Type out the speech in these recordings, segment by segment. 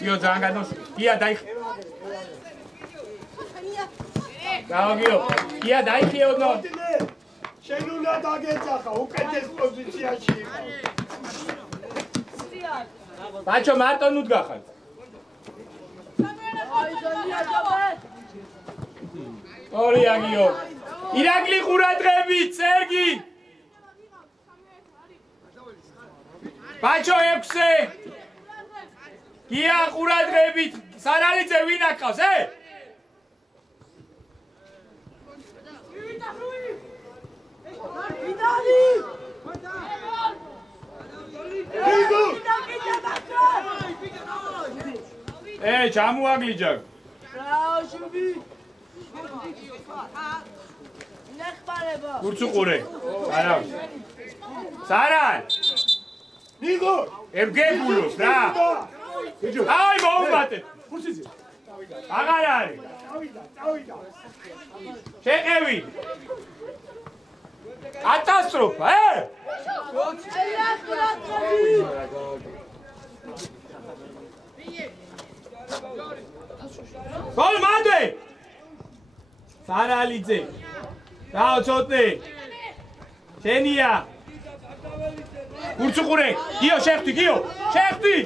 Io zangano, ia dai. Bravo Gio. Ia dai Gio no. Შეიძლება დაგეძახა უკეთეს პოზიციაში. ბაჩო მარტო ნუდგახარ. ორია გიო. ირაკლი ყურადღებით, სერგი. ბაჩო 6-ე. გია ყურადღებით, სარალიძე ვინ აკავს, ჩამოაგლიჯა. კურცუყურე. არა. სარალ. ნიგო, ებგებულოს რა. აი მოუმატეთ. ხურციძე. აღარ არის. წავიდა. შეყევი. კატასტროფა, გოლ მანდე. სარალიძე. დაოცოტე. შენია. კურცუყურე. გიო შეხტი, გიო. შეხტი.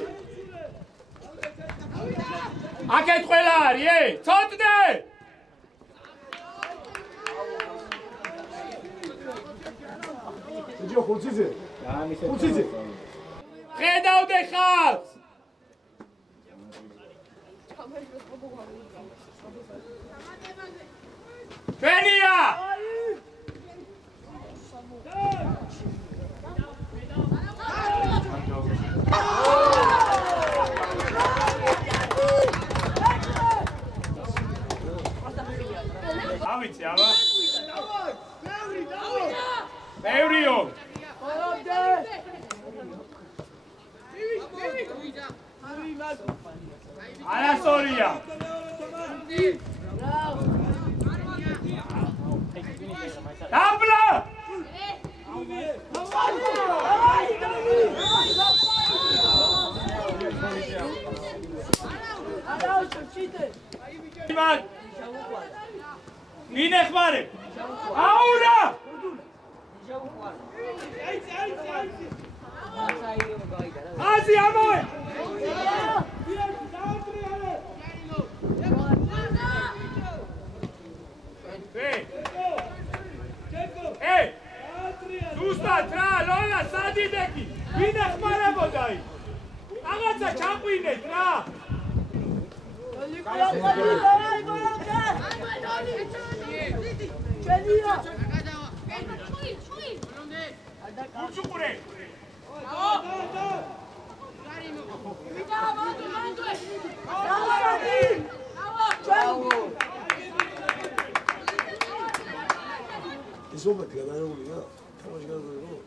აკეთ ყველა არის, ცოტნე. ჯო ხურციძე. ხურციძე. ხედავდე ხალხს. ჩვენია. ავიცი, აბა. ბევრიო. არასორია. დაბლა. ვინ ეხმარე? აურა! აზი ამოე! ზუსტად რა, ლოლა, სადიდეკი! ვინ ეხმარებოდა იქ? რაღაცა ჩაყვინეთ რა! კურჩუყურე! ისომეთ განარებულია? თამაში განარულია?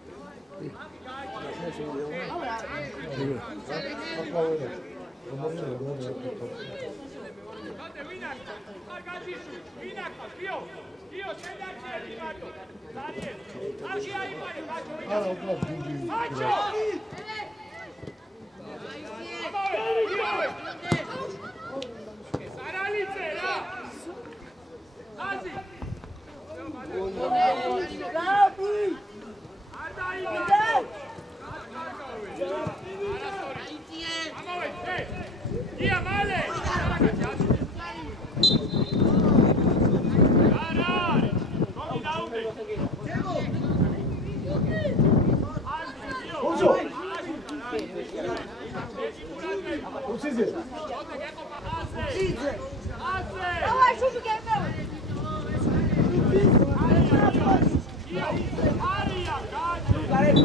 Ia male! Gara! Komi daude! 멈춰! 멈추지! Давай, шутку кемел. Ария, gađe!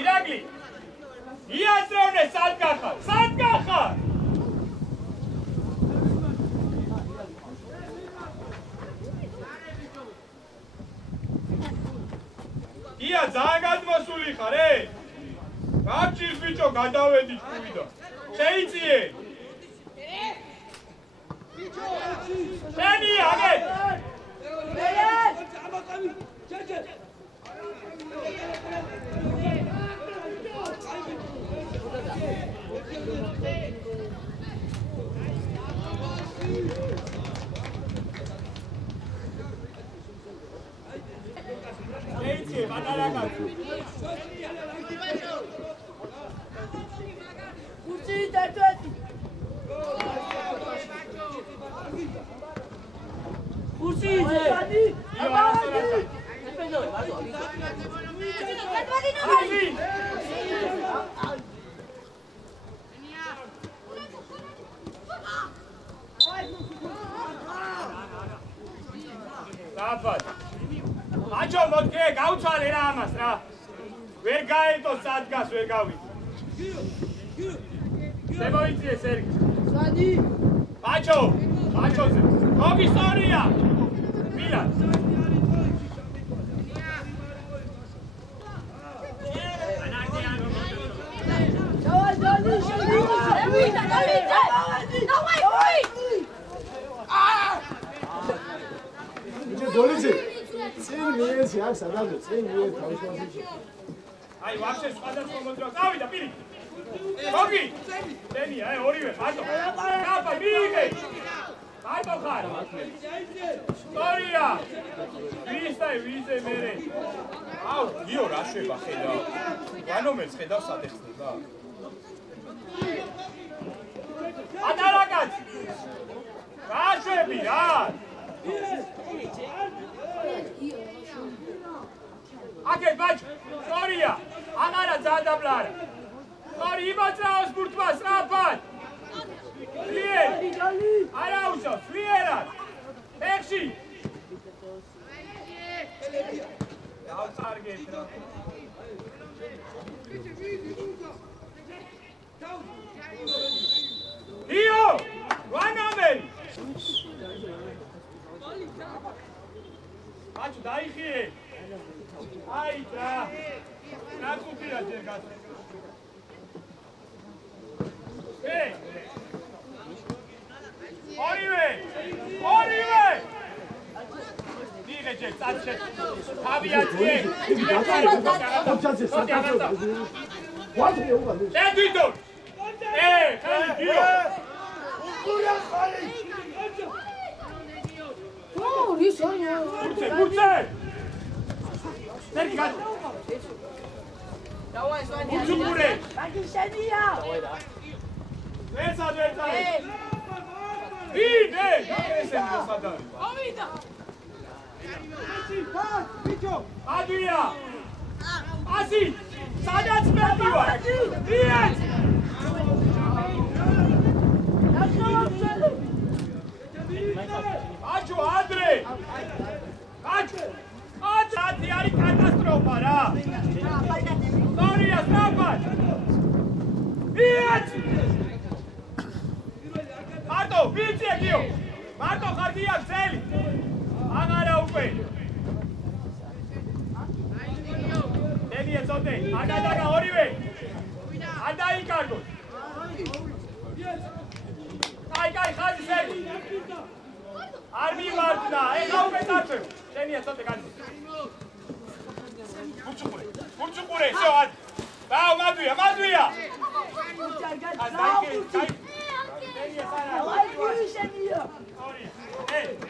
Iragli! Iazrone, sadgahar! Ia, ძალიან გადმოსული ხარ, გაჩის ბიჭო, გადავედი ჭკუიდან. შეიწიე! შენი აგეთ! შეიწიე, პატარა კაცი. Kursi tertweti. Kursi je. Rafat. Macho motke gaucvale ra amas ra. Ver gaeto sadgas ver gavit. Semoitsie Sergi. Sadi. Machoze. Kogi istorija. Milan. Давай, Дали, давай. 이제 너리지? წინ მიეცი აქ სადადო წინ მიე თავისთავად აი ვახშე სხვადასხვა მოძრაობა წავიდა პირი მოგი წენი აი ორივე მარტო კაპა მიიღე მარტო ხარ სტორია ვიზე მერე აუ გიო რა შვება ხედავ განომერს ხედავ სად ეხსნება პატარა კაცი რა შვები რა Აკეთ ბაჭო, სტორია, აღარა ძადაბლარა. სტორი იმოძრაოს ბურთმა სწრაფად. სვლიერ. არა უშავს, სვლიერად. ფეხში. დავწარგეთ რა. იო, ვანამერი. ბაჭო, დაიხიე. Ai, tra! Nakupira ჯერ გასა. ორივე! მიღე ჯერ წაჩე. თავიათიე. აბჭაცე საკაცო. ვაძე უღა. დედვიდო. ხელი გიო. უყურა ხალი. ო, რისონია. ბურცე. Sergi, gata! Давай, Соня. Uçumure! Bakın şeniya. ვერცად ვიდე ესენი მოსადარი ავიდა ადვია ასი სადაც მეტი ვარ დიეთ აჩო ადრე აჩო ათი არის კატასტროფა რა სორია სწრაფად დიეთ მარტო ვიცი ეგიო მარტო ხარ გია გზელი აღარა უკვე დენია ზოდე აგადაგა ორივე არ დაიკარგოთ კაი ხაზი ზელი არ მივარდნა ეხა უკვე წარწევ დენია ზოდე გადი გუჩუყურე შო ად დაო მადვია დენია სარა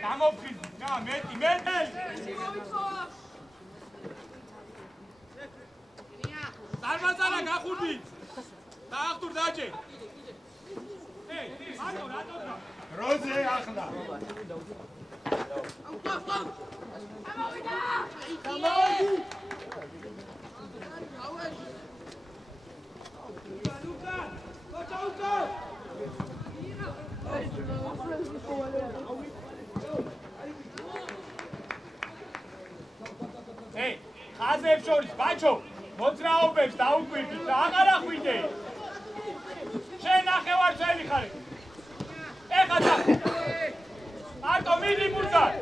გამოფხიზ და მეტი დარბაზანა გახურდი დაახტურ დაჯე როზე ახლა ხაზებს შორის ბაჩო მოძრაობებს დაუკვირდით და აღარ ახვიდე შენ ნახევარწელი ხარ ეხა და მარტო მიდი ბურთად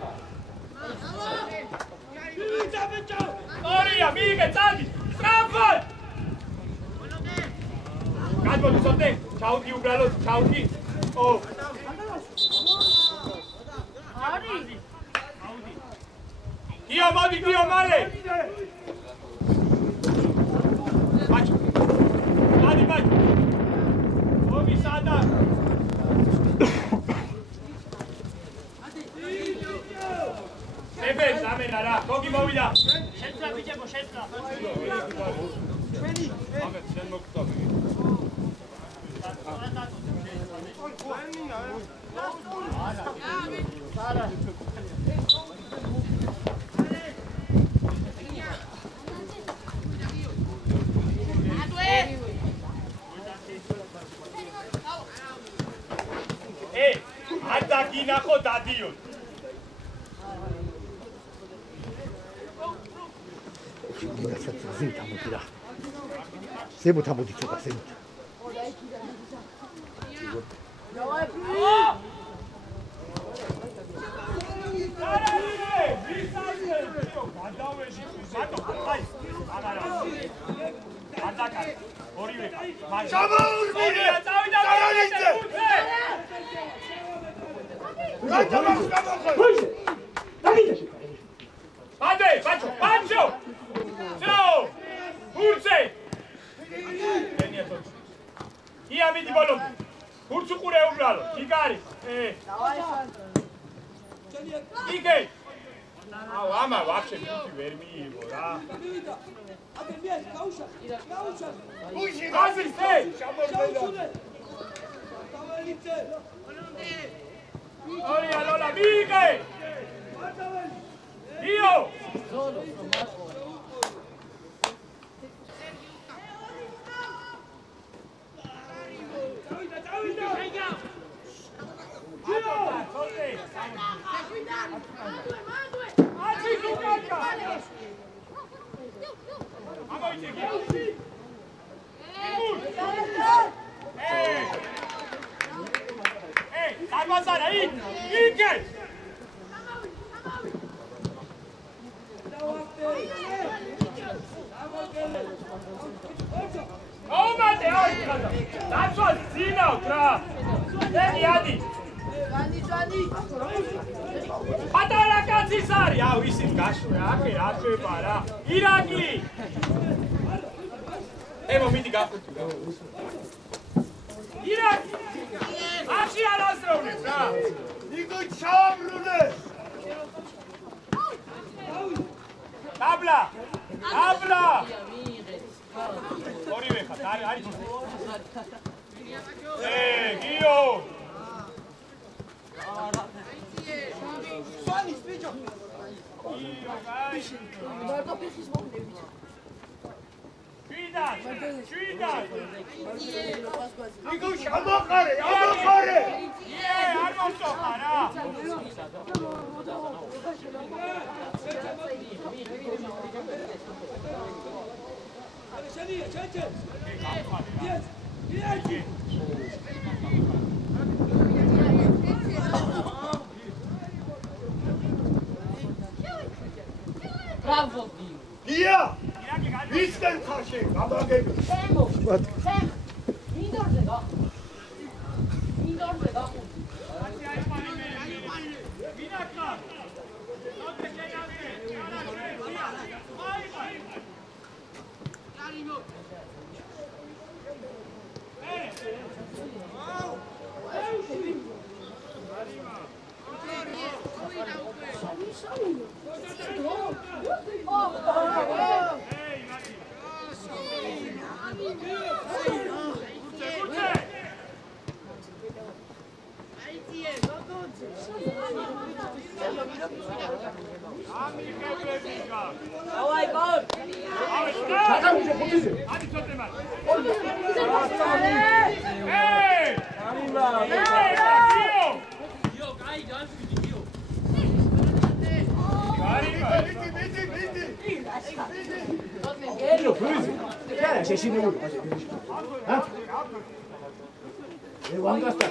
ორია მიიღე წადი სწრაფად გადმოდი ზოდე ჩაუდი უბრალოდ ჩაუდი ო გიო მოდი გიო მალე ბაჩო გადი ბაჩო მოგი სადა ებე სამენა რა გოგი მოვიდა შეცდა ბიჭებო შეცდა ჩვენი ამეთ შენ მოგწავი არა და გინახო დადიოთ გინასაც ზით ამოდი რა ზემოთ ამოდი ცოტა ზემოთ Padre, Pancho! Ciao! Urse! Ia mi di bolon. Ursu qure ubralo. Igari. Ige. Au, ama вообще пути ვერ მიიღო რა. აბე მე გაუშა. უში გაზი ზე. შამორბედა. დაველიცე. Oria Lola, Mige! Io! Sarmazana, Ige! Omate, that's what Zino, tra. Then Yadi. Patara Katsisari. Ja, we see Gashu, Ake, para. Irakli. Evo midi Gafu. Irak. Ashi Alasrovne, tra. Nigo Chamrune. Tabla. Tabla. ორივე ხარ, არის. გიო მარტო ფეხის მომდებით. შვიდად იგო შემოყარე ამოყარე არ მოსწოხარა Bravo. გია ვისკენ ხარში გამაგები Semo. Sem. Indorze da. Indorze da. Давай, гол! 잠깐만 보세요 아니 쳤대만. 에이 이거 보이지? 야, 제시는 거 맞아. 아? 내 왕가스타.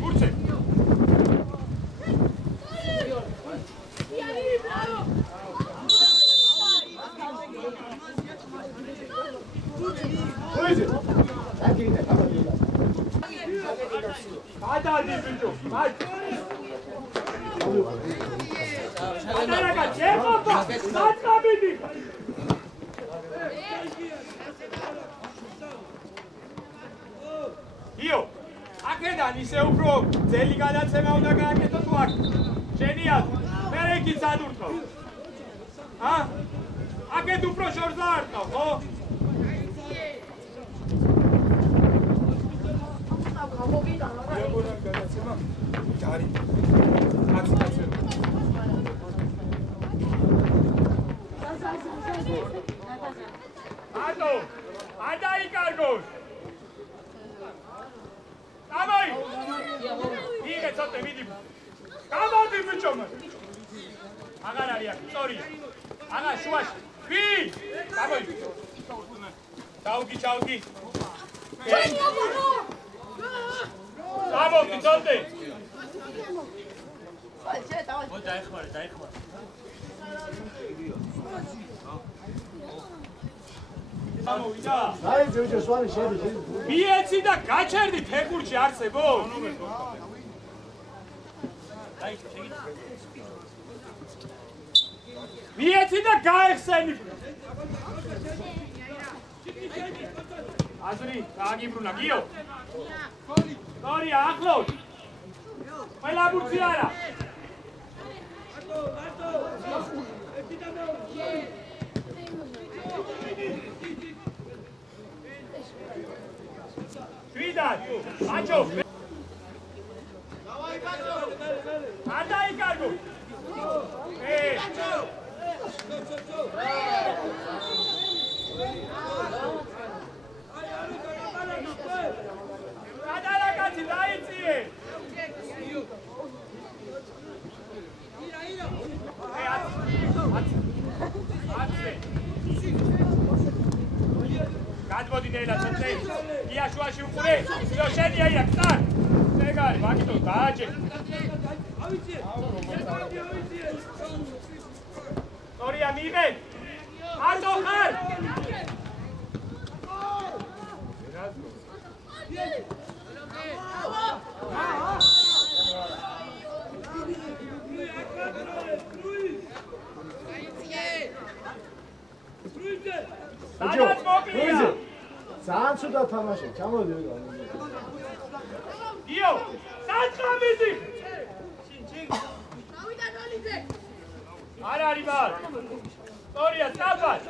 бурце. 보이지? 나 기대. 가봐 기대. 가다니 비죠. 나라가 제법다. 나까비니. იო, აქედან ისე უფრო ძელი გადაცემა უნდა გააკეთო თუ არ? შენია, მე იქით სადურთო. აქეთ უფრო შორს დაარტყავ, ხო? ატო, ადაიკარგოს. Давай! იგე ცოტა მიდი. გამოდი ბიჭო. აღარ არის აქ, სწორი. აღარ შუაში. ვი! გამოდი. ჩაუგი. გამოდი ცოტა. დაიხმარე. გამოვიდა. აი ძეჭე სვალი შედი. მიეცი და გაჩერდი ფეხურში არსებობს. მიეცი და გაეხსენი. აზრი, გააგიბრუნა გიო. გორი ახლოს. ყველა ბურთი არა. Видать! Мачо! Давай, Катю! Отдай каргу! Эй! Отдай на Катю, дайте! Эй, გადმოდი ნელა ცოტა ია შუაში უყურე იო შენია ია წარ ეგარი მაგითო დააჭე ავიცი სორია მიიღე არტო ხარ სადაც მოკლია ძალიან ცუდა თამაში, ჩამოდი. იო, საწყამიდი. დავიდა ნოლიზე. არ არის ბარ. სწორია, სწაბად.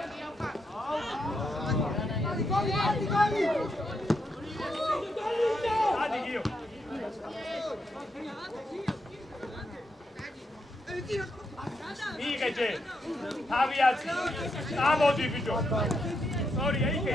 ადი გიო მიიღე თავიაც ამოდი ბიჭო სორია იქე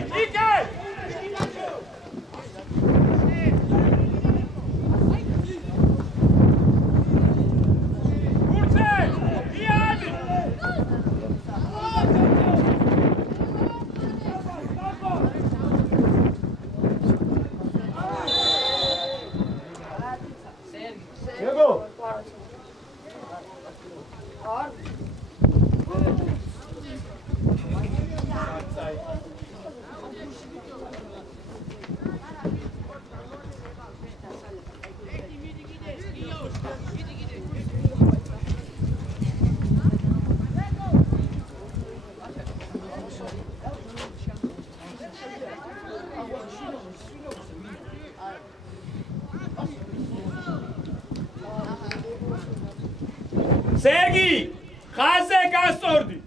Sergi, ხაზე გასწორდი.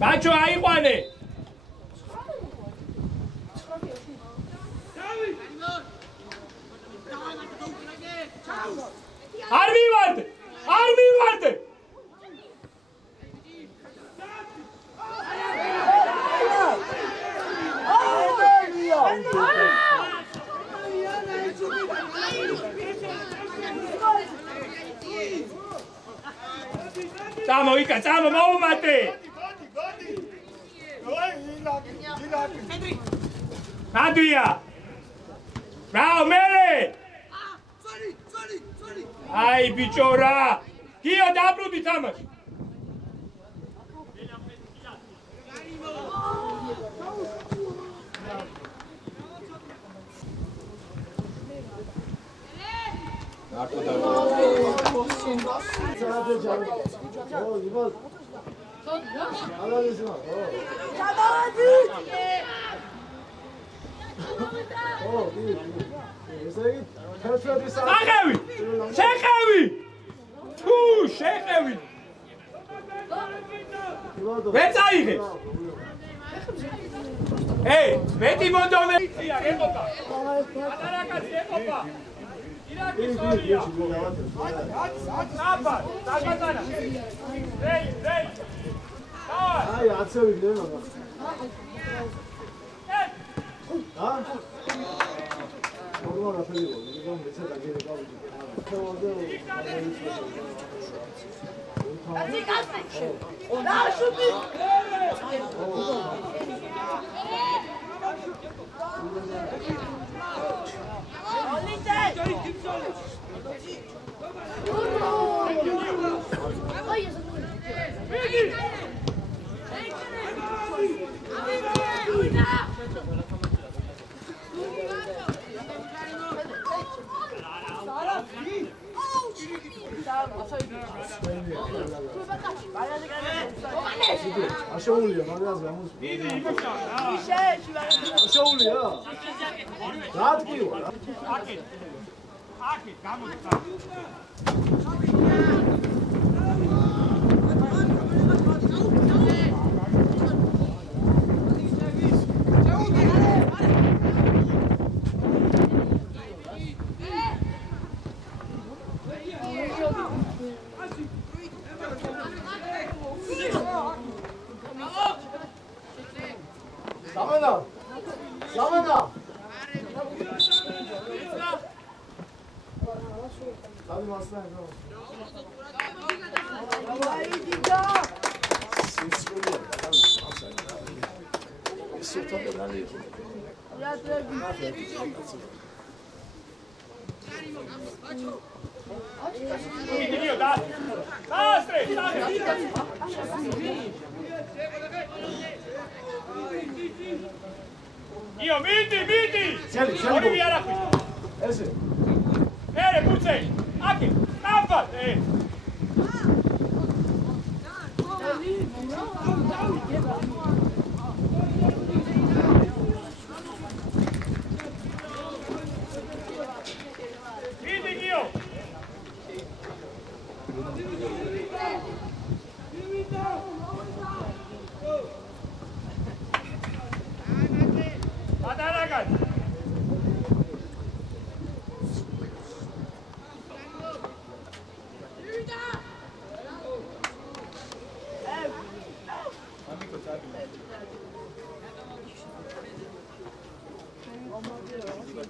ბაჭო აიყვანე. არ მივარდე. Წამო მოუმატე. ადვია. რაო მერე. აი ბიჭო რა. გიო დაბრუნდი თამაში. შეხევი თუ შეხევი ვეწაიღე მეტი მონდომე ეყოფა ადარაკაცი ეყოფა ირაკი სორია აბა დაგაზანა რეი აი აცევი გლენა ა მოგონა ფელიო მიგონ მეცა დაგერე გავიდი 아셔울이야 말하지 않으면 아셔울이야 나한테 와라 아키 가문다 사마다 나도 왔어 이거 Io, miti! Sali, Fuori via da qui! sì. Bene, Puzzei! Anche! Tappa! Miti, io! იო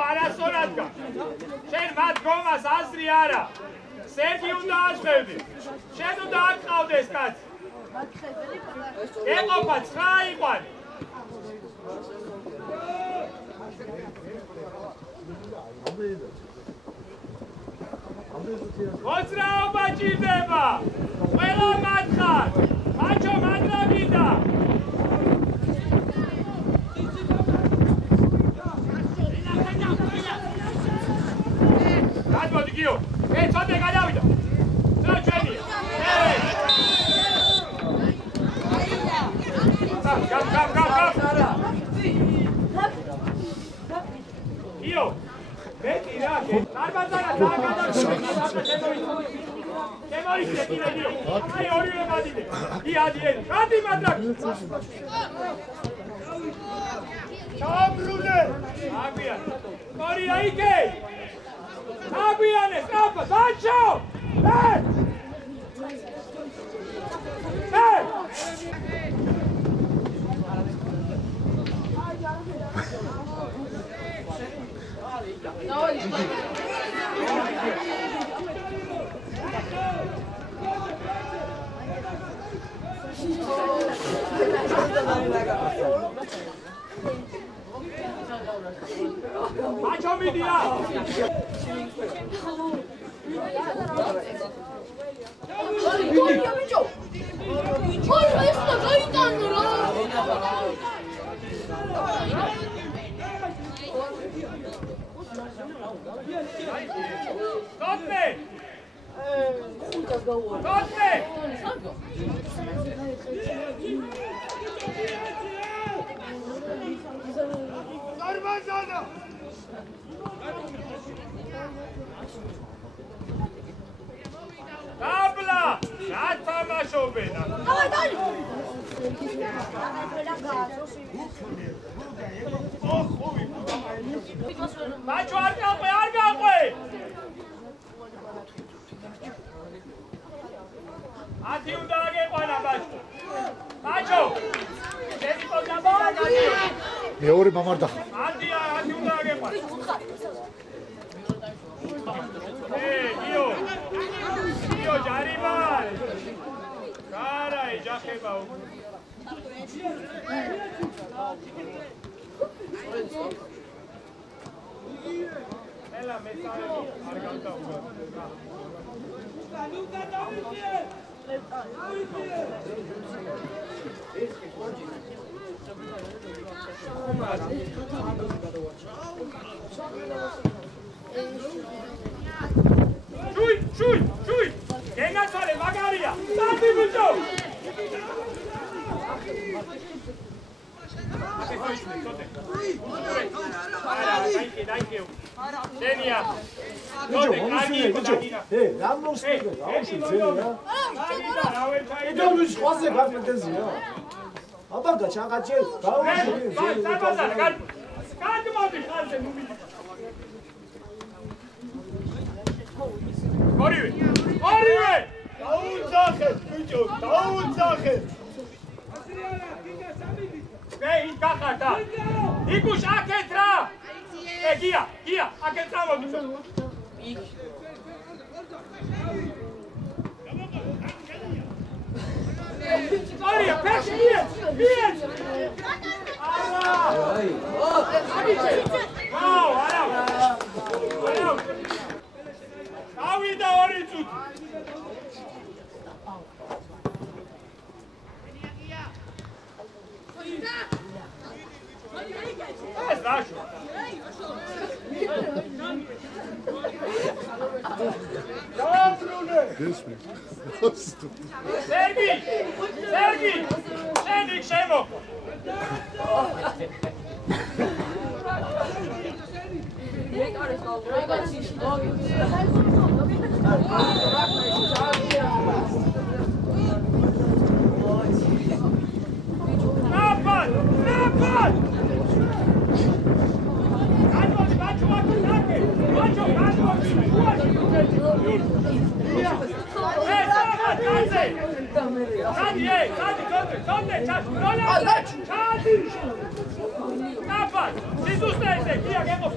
არასწორადგა შენ მათ გომას აზრი არა სერგი უნდა აჩხევდი შენ უნდა აკყავდეს კაცი ეყოფა 9 იყვანი მოძრაობა ჭირდება ყველა მათხარ მაჩო მადრაგიდა გადმოდი გიო ცოტა გადავიდა ძა ჩვენია გიო მეტი რა დარბაზარა შემოიწე გიო აი ორივე მადიდე იადიენ გადი მადრაკ ჩაბრუნე აბიან კორია იკე აბიანე სტრაფა დაჩო 마쳐 미디야. Tabla! Atamașovena! Macho, arga-apoi! Ati unde aghepoana, Macho! Macho! მეორე მამარდა. Ati unde aghepoana! Gio! Gio, ჯარიმან! კარა, ეჯახება უკვე. ელა მეცარები არ გავდაუღო. ნუკა დავიხიე! Შუი! გენაცვალე მაგარია! სტარტი ბიჭო! დენია! რა მოსწრება? აუში ძეა. ედო ის ხოზე გაფრთეზია. აბაგა ჩაღაჭე, გაუში. საბაზარ, გადმოდი ხალხე ნუმი. ორივე! დაუძახეთ, ბიჭო, დაუძახეთ! ის გახარდა! იკუშ აქეთ რა! გია, აქეთ წამოდი! ორია, ფეში მიეც! არა! არა! ავიდა ორი წუთი. ეს დაშო. დაბრუნე. სერგი! შენ იქ შემოყო. Napad! ჩადი კაფას სიზუსტეზე გია გეყო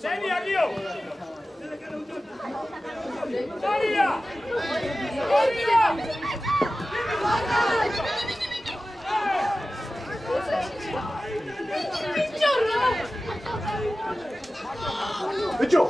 Seni Agio! Soria! Bicho!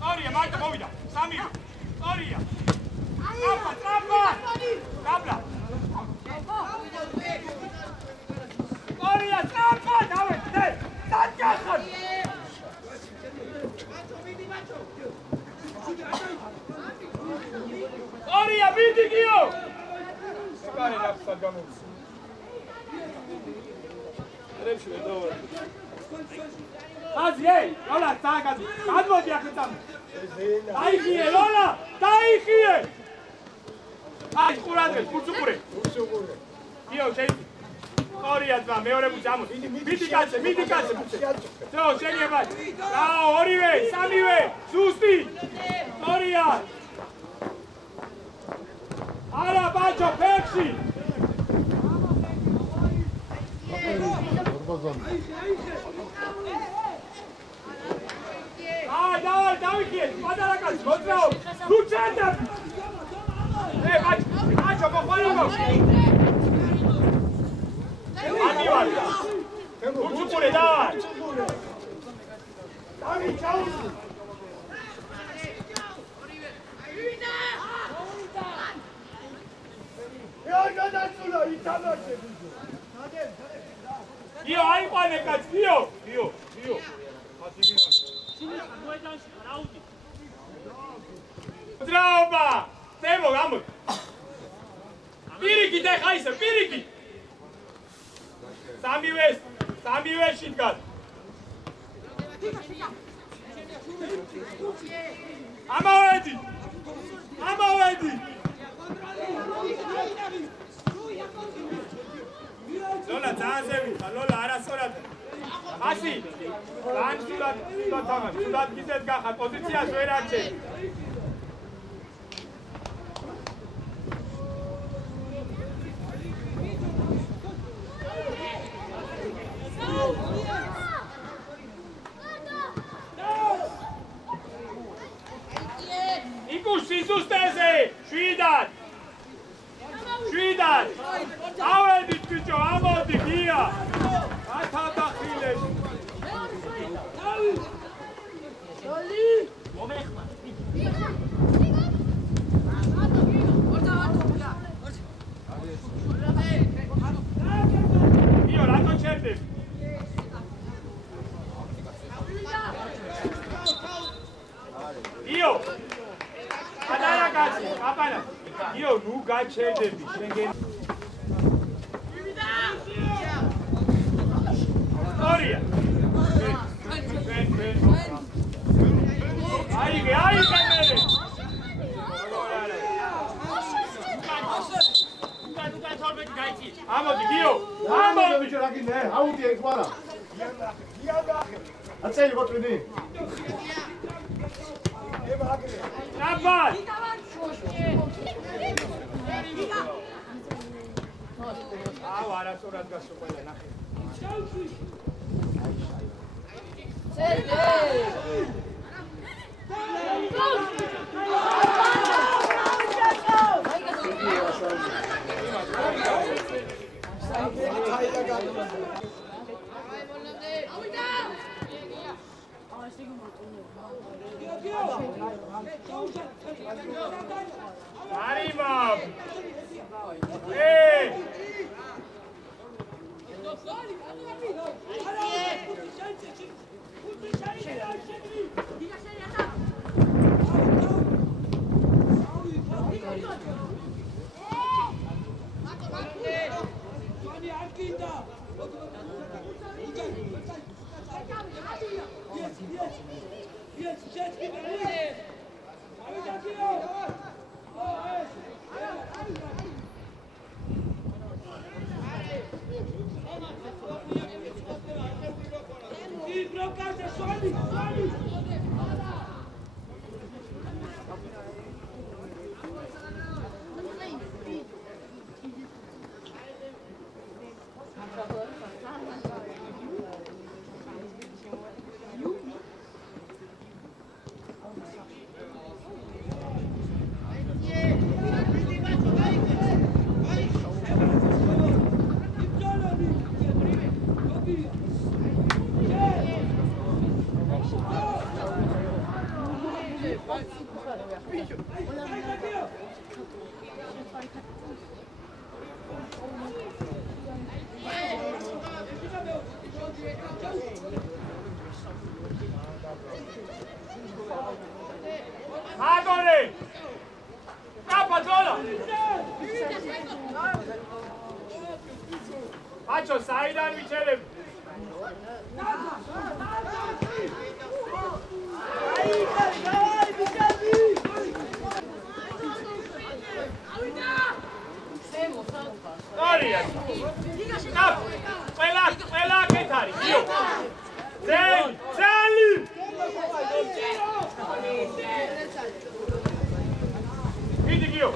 Soria, Marta, movida! Sami! Soria! Trappa! Cabla! Soria, trappa! Давай, дай! Садяхан! Soria, vidi Gio! Care napsat gamus. Trebuie să două. Azi ei, Lola, stai acasă. Cadmodi acâtam. Dai hie, Lola, dai hie. Hai, curadre, curțupure. Gio, ce-ai? Soria, dva, meore buceamu. Vidi cace. Teo, ce nie bać? Bravo, Orive, Samive, susti. Soria. Ara, bacio, persi. Давай, подарок, смотрел. Ну, центр. Бачо, похвали его. Ативан. Кучупуре, давай. Давай, чау. Io, hai pane, cazzo, io. Trauma! Temo, vamos! Piriki, te haise, piriki! Sami West, shitgat! Amawedi! Lola, Zazevi, Lola, Arasorat. Asi, lan sudat gizet gaha, pozitsias ვერ არჩევ. Სიზუსტეზე, შვიდად! ავედით ბიჭო, ამოდი, გია! ათადახილეს! მომეხმარ! გიო, რატო ჩერდები? გიო! Adara kaçı, kapana. Yo, nu kaçırdı, şengen. Oraya. Haydi kamera. Ama gidiyor. Ama bir şey ne? How diye ekvara. Açayım oturdu. Napad! Ara sorat gasto pala na. Arriva! Macho, საიდან ვიჩერებ? ყველა აქეთ არის. ძელი! მიდი გიო.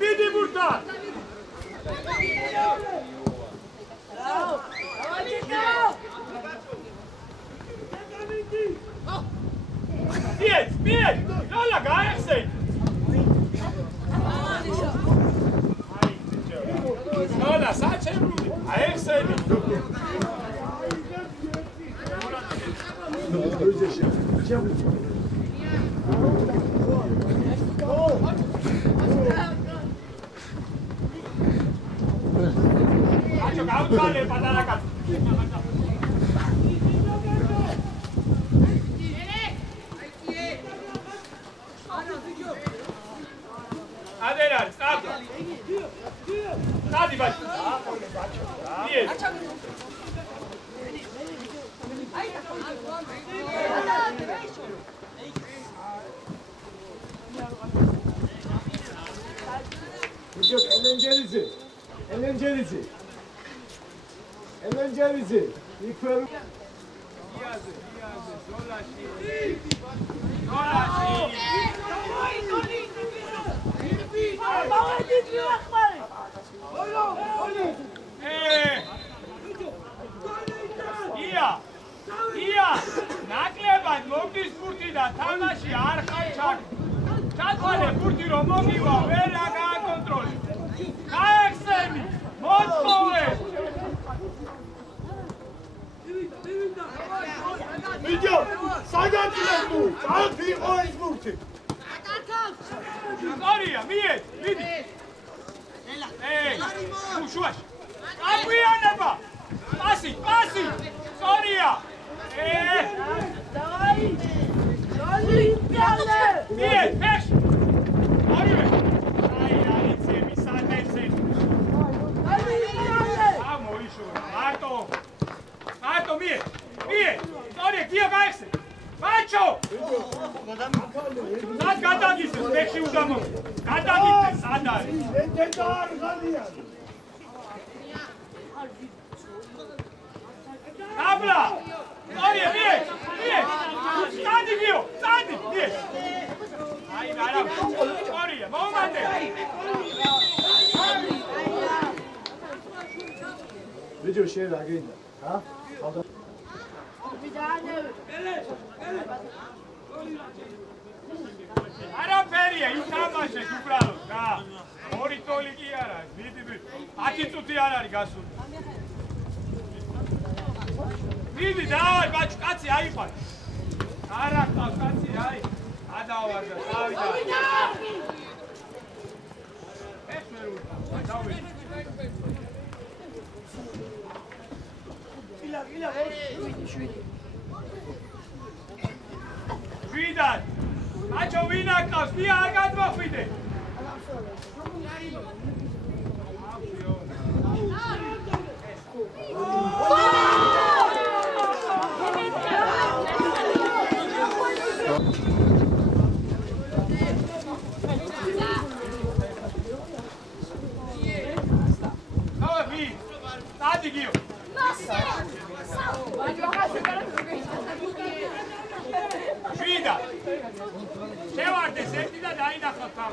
Midi burta! Miet! Lola, gaixen! Lola, sačem rudi! Gaixen! Gaukale, patarakat! Adelante, stop! Stop, vai! Yes! Eğlencelice. İkram. ია, ნაკლებად მოგდის ბურთი და თამაში არ ხარ ჩაკ. ჩათვალე ბურთი რომ მოგივა, ვერ გააკონტროლე. გაეხსენი, მოწყოვე. Video, საგანტილებ თუ, წალფი იყო ეს ბურთი. Sorry, მიეთ, მიდი. შუაში. აგვიანება. პასი. Sorry. Давай. Олимпиада. მიეთ, ფეშ. ორივე. აიცემი, სადეცემი. Олимпиада. მოიშურა. მარტო მიეთ. Sorry, გიო გაიხსენ. მაჩო. სად გადაგიხსენ, ფეში უდამო. გადაგიხსენ, სად არის? Legendar Galian. Abla! Sorry, მიეთ. Stadi gio, მიეთ. აი, არა. Sorry, მომანდე. Video share again. Ha? არაფერია, ითამაშეთ უბრალოდ, რა. ორი ტოლი კი არ არის, მიდი. 10 წუთი არ არის გასული. მიდი, დავაი, ბაჭო, კაცი აიყვან. არა, კაცი, აი. ადავარდა, წავიდა. ვიდან მაჩო ვინ აკავს ვი არ გადმოხვიდე Gio. Vida. Cevarte, senti da dai da fatto.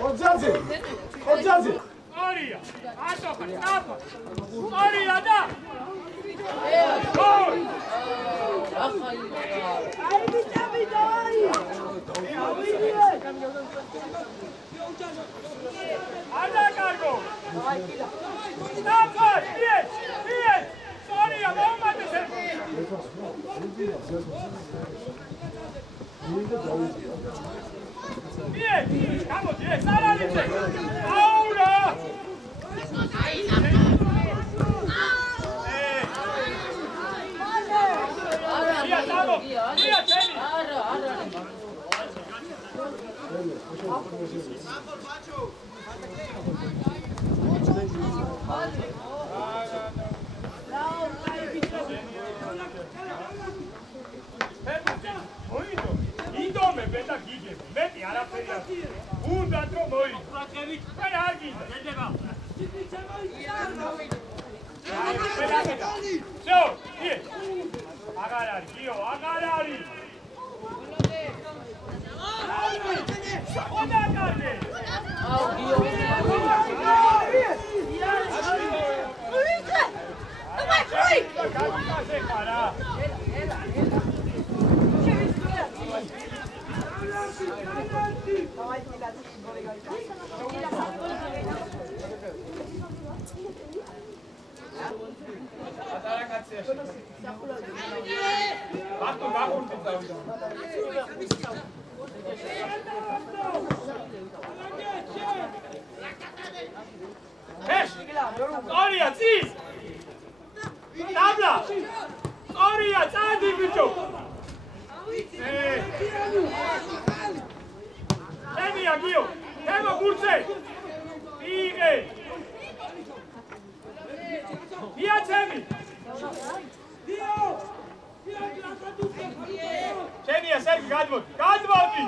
Ocazi. Ocazi. Oria. Ato, tapa. Oria da. Gol. Anda cargo. Stop! Bien! Bien! Sorry, vamos a meter. Bien! Vamos, bien, sala dice. Ahora. Via, estamos. Via, Teni. Idome beta gige, meti araperi. Unda tro moi. Vai argi. So, here. Agarari, Gio, agarari. Oda carge. Oria, zi! Tabla! Oria, țadi bicho! Temi, Agio! Temo, curțe! Bine! Ia, Temi! Temi, Sergi, gadmot! Gadmoti!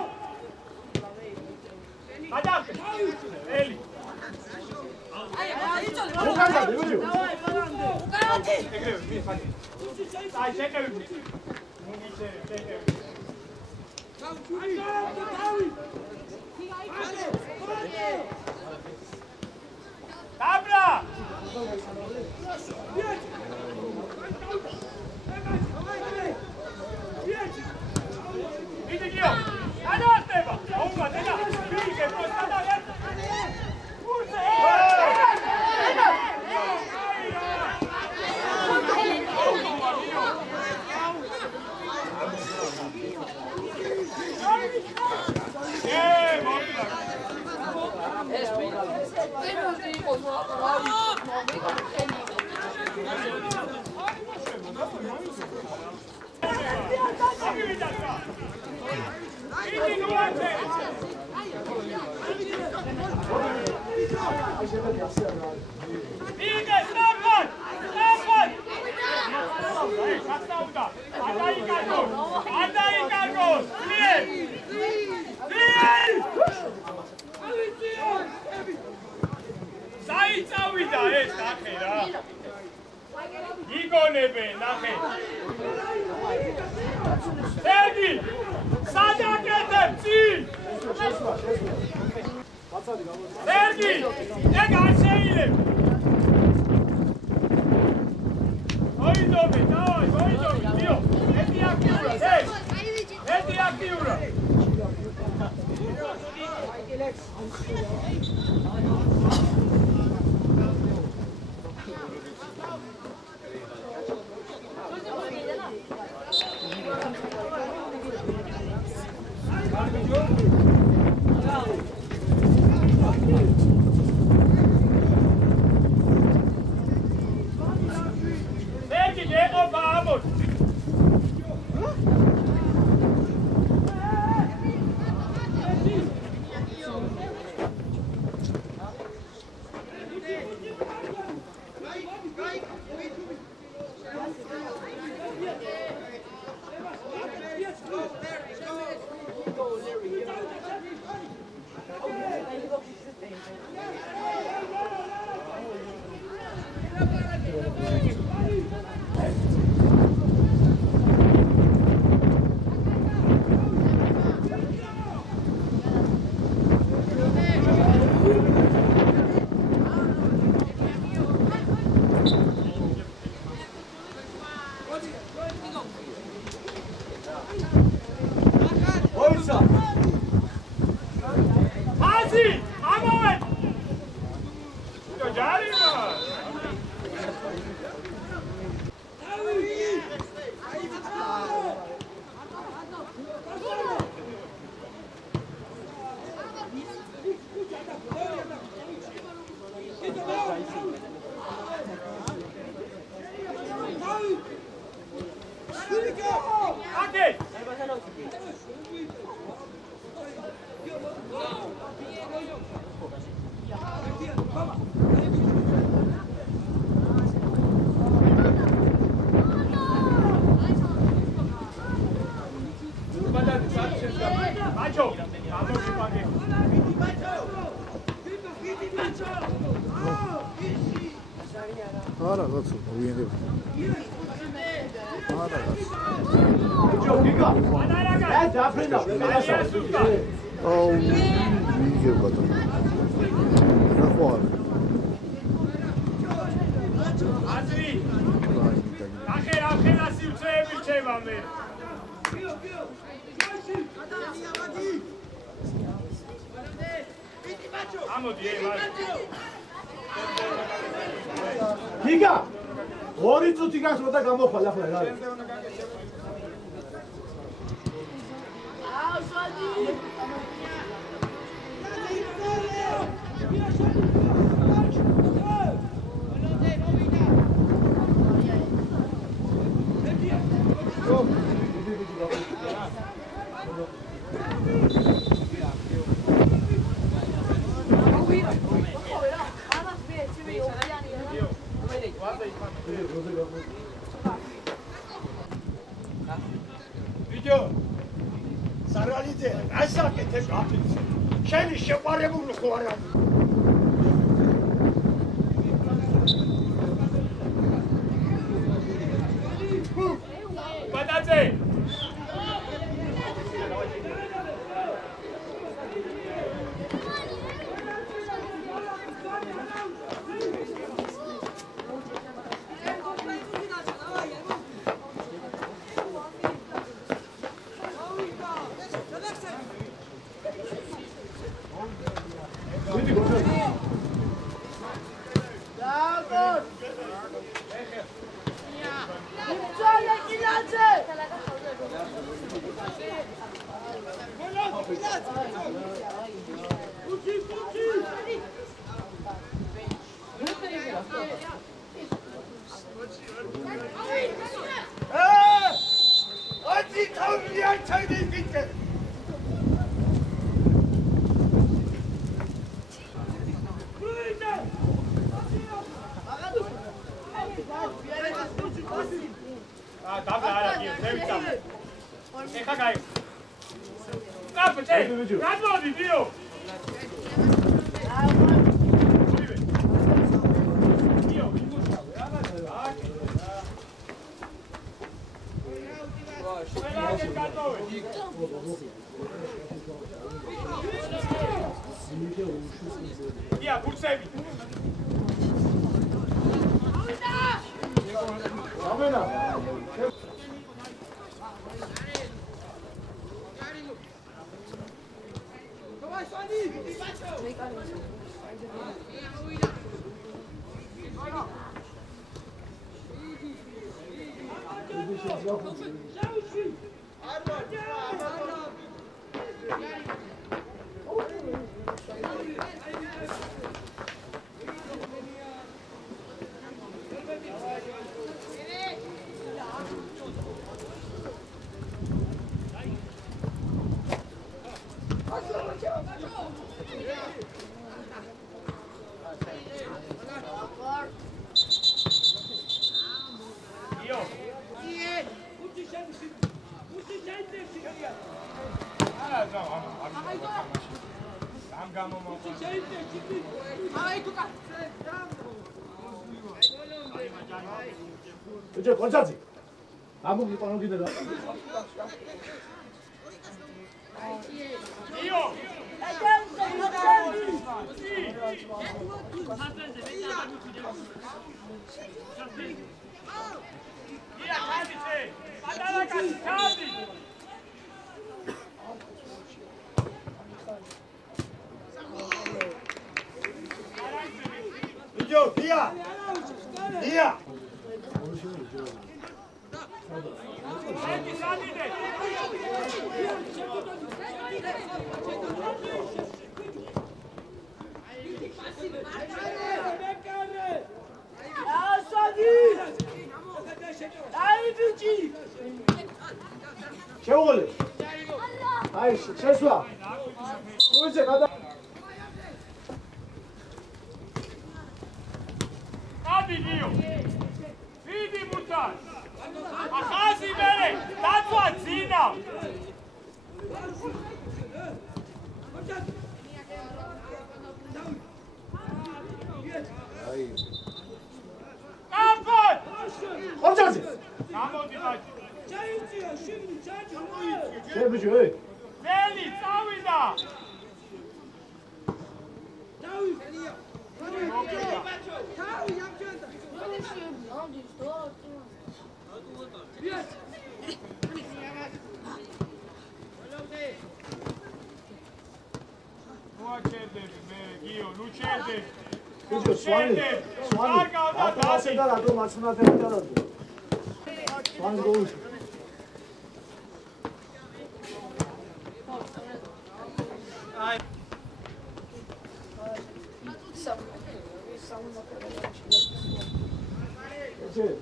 Adapte! Eli! Ocazi, Lúcio. Ai, chega. Tabla! Vidi Gio! Anatema! Uma, tena! Vidi che sta da letto! Forse! Saitsavida es nakhera. Igonebe nakhe. Sergi! Sadakete tsi! Sergi! Ek arseile. Oidobe, davai, oidobe, Dio. Eti aktiura, hey. Eti aktiura. გიგა ორი წუთი გასვლა გამოხვალ ახლა რა 이제 권차지. 아무기 꺼놓기다가. 이요. 이겨, 비야. 비야. 재호걸리. 아이씨, 재수야. 꼴째 가다. 아비기요. 비디 못한. 아하시 베레. 다투아 지나. 깜빡. 권차지. 나머지 다. 재부지. 멜리 싸우이다. 그죠, 수완이. 아까 생각나도 말씀하세요. 수완이 너무. 이제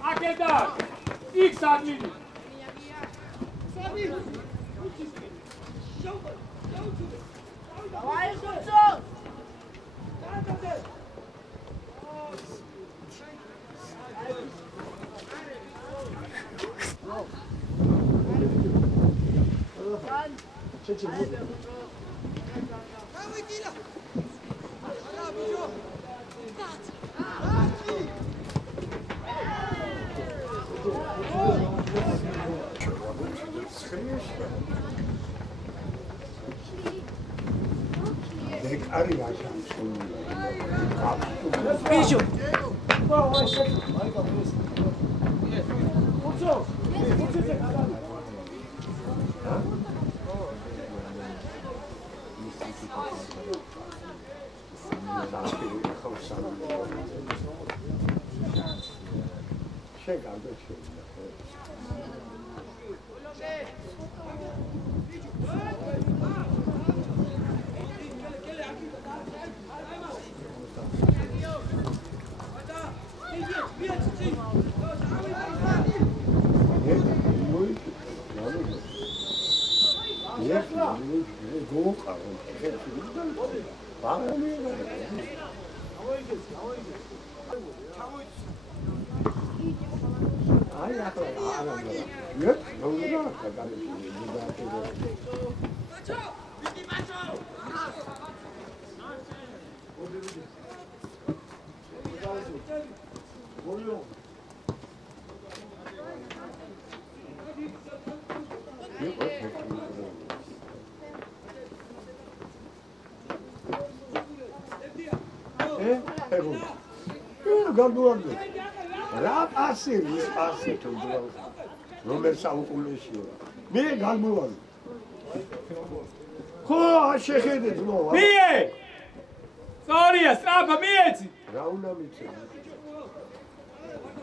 아케다. 익사니. 비쇼. 와, 씨. 많이 가 보였어. 고쳐. 고쳐 가다. რა პასი ის პასი თუ რომელ საუკუნეშია მე გამოვარ ხო შეხედეთ ნო მიე სწორია, სწრაფა მიეცი. რა უნდა მიცემ?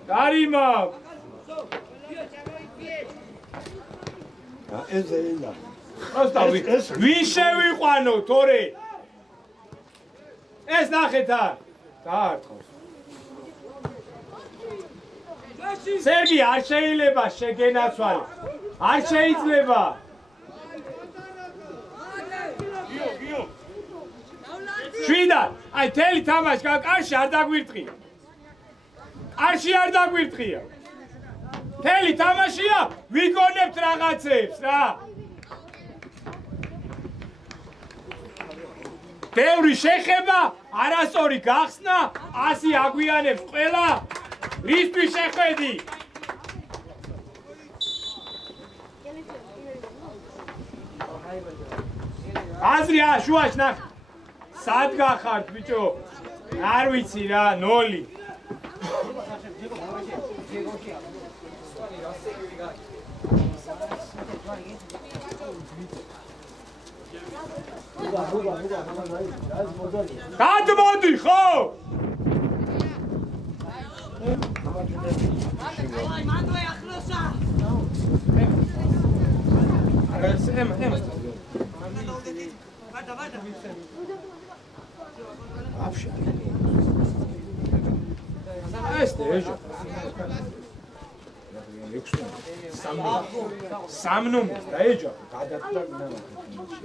გარიმა. ეს ენა. Просто ვინ შევიყვანო თორე? ეს ნახეთ არ. დაარტყავს. სერგი არ შეიძლება შეგენაცვალე. არ შეიძლება. შვიდა, აი თელი თამაში კარში არ დაგვირთხია. კარში არ დაგვირთხია. თელი თამაშია, ვიგონებთ რაღაცებს რა. ბევრი შეხება, არასწორი გახსნა, 100 აგვიანებს ყველა. რისთვის შეხვედი? აზრი შუაში ნახე. სად გახართ ბიჭო? არ ვიცი რა, 0. გადმოდი ხო? მანდვე ახლოსა. სამნუმი და ეჯო გადაწყდა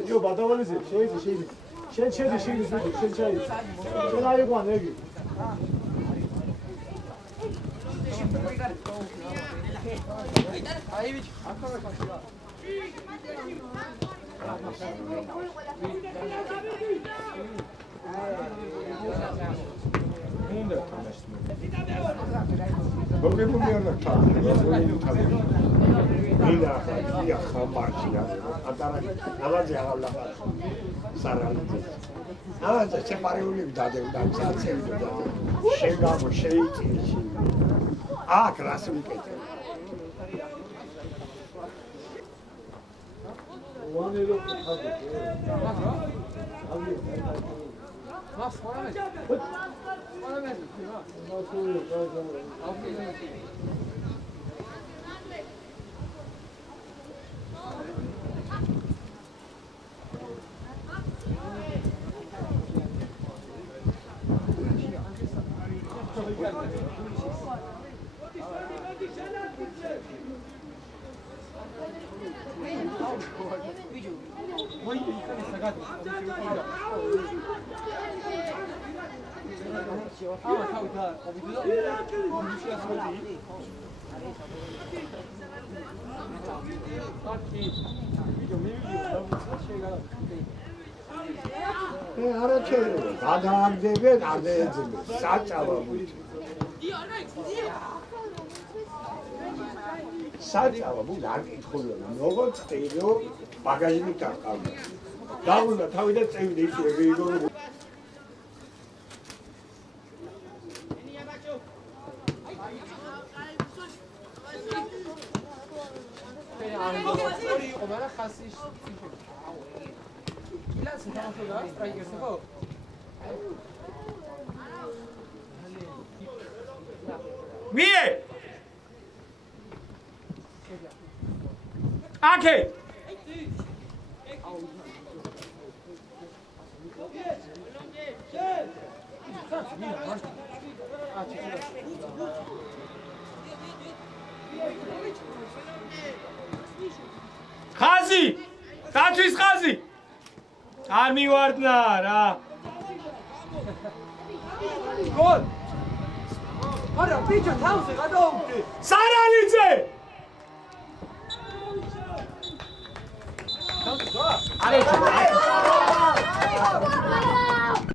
იო ბადავალიზე შეიძლება შენ შედი შენ შეიძლება შენ აიყვან ეგი მოგებუნია თან მინდა ხია ხამარშია ალაძე აღალაღა სარალზე ალაძე შეპარეული დადევდა ცაცები და შეგამო შეიწიში აქ რას უკეთე ვანერო ხადე მას ხარამე ხარამე არაჩე გადააგდებენ ადეძებენ საჭალა ბუჩი საჭალა ბუჩი არ კითხულობ როგორც ხეიო ბაგაჟით დაკავდა დაუნა თავიდან წევდი ისე ვიგო მie აკე ხაზი დათვის ხაზი არ მივარდნა რა გოლ არა ბიჭო თავზე გადაუგდე სა